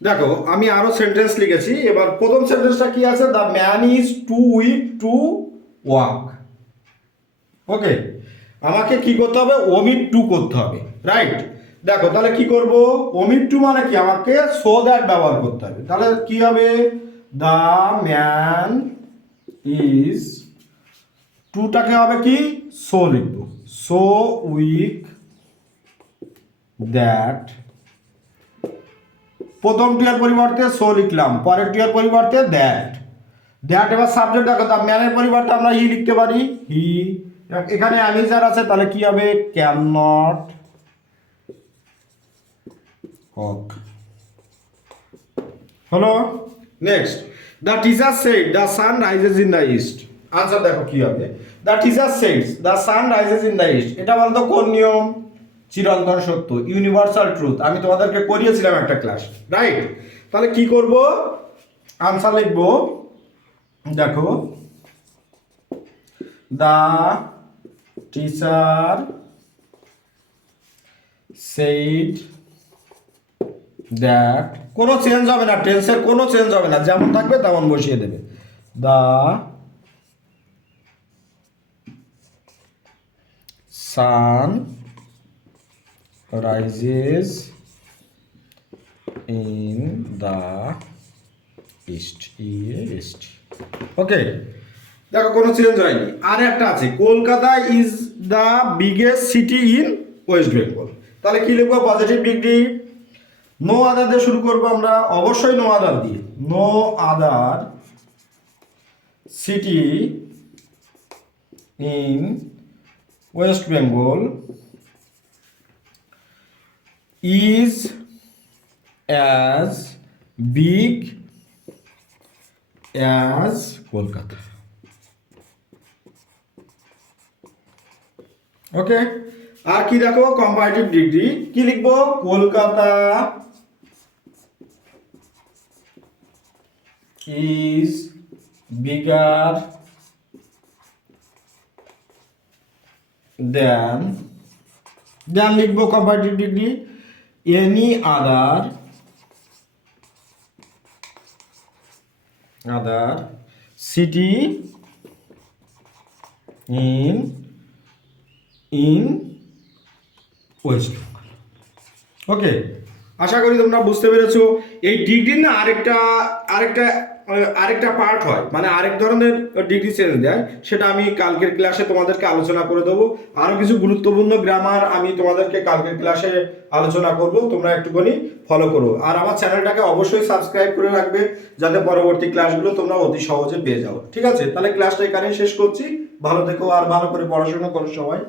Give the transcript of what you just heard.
দেখো, আমি আরও সেন্টেন্স লিখেছি, এবার প্রথম সেন্টেন্সটা কি আছে? The man is too weak to walk okay আমাকে কি করতে হবে? ওমিট টু করতে হবে রাইট দেখো, তাহলে কি করব? ওমিট টু মানে কি? আমাকে সো দ্যাট ব্যবহার করতে হবে। তাহলে কি হবে? দ্য ম্যান ইজ টুটাকে হবে কি? সো লিখব। সো উইক দ্যাট প্রথম টিয়ার পরিবর্তে সো লিখলাম, পরের টিয়ার পরিবর্তে দ্যাট দ্যাট এবার সাবজেক্ট দেখো তা ম্যানের পরিবর্তে আমরা হি লিখতে পারি। হি এখানে অ্যামিজার আছে, তাহলে কি হবে? ক্যান নট হক হলো next the teacher said the sun rises in the east answer দেখো কি হবে। The teacher সেডস the sun rises in the east এটা বলতো কোন নিয়ম? চিরন্তন সত্য ইউনিভার্সাল ট্রুথ আমি তোমাদেরকে করিয়েছিলাম একটা ক্লাস রাইট তাহলে কি করব? আনসার লিখব। দেখো। দ্য টিচার সেইড দ্যাট কোনো চেঞ্জ হবে না টেন্সের কোনো চেঞ্জ হবে না, যেমন থাকবে তেমন বসিয়ে দেবে। The sun rises in the east east. Okay দেখো, কোনো চেঞ্জ হয়নি। আর একটা আছে, Kolkata is the biggest city in West Bengal তাহলে কি লিখব? পজিটিভ ডিগ্রি নো আদার দিয়ে শুরু করব আমরা। অবশ্যই নো আদার দিয়ে। No other city in West Bengal is as big as Kolkata okay আর কি দেখো? কম্পারেটিভ ডিগ্রি কি লিখব? Kolkata is bigger than than লিখব comparative degree any other other city in in okay okay আশা করি তোমরা বুঝতে পেরেছ। এই ডিগ্রির না আরেকটা আরেকটা আরেকটা পার্ট হয় মানে আরেক ধরনের ডিগ্রি চেঞ্জ দেয়, সেটা আমি কালকের ক্লাসে তোমাদেরকে আলোচনা করে দেবো। আরও কিছু গুরুত্বপূর্ণ গ্রামার আমি তোমাদেরকে কালকের ক্লাসে আলোচনা করব, তোমরা একটুখানি ফলো করো। আর আমার চ্যানেলটাকে অবশ্যই সাবস্ক্রাইব করে রাখবে, যাতে পরবর্তী ক্লাসগুলো তোমরা অতি সহজে পেয়ে যাও। ঠিক আছে? তাহলে ক্লাসটা এখানেই শেষ করছি। ভালো থেকো আর ভালো করে পড়াশোনা করো সবাই।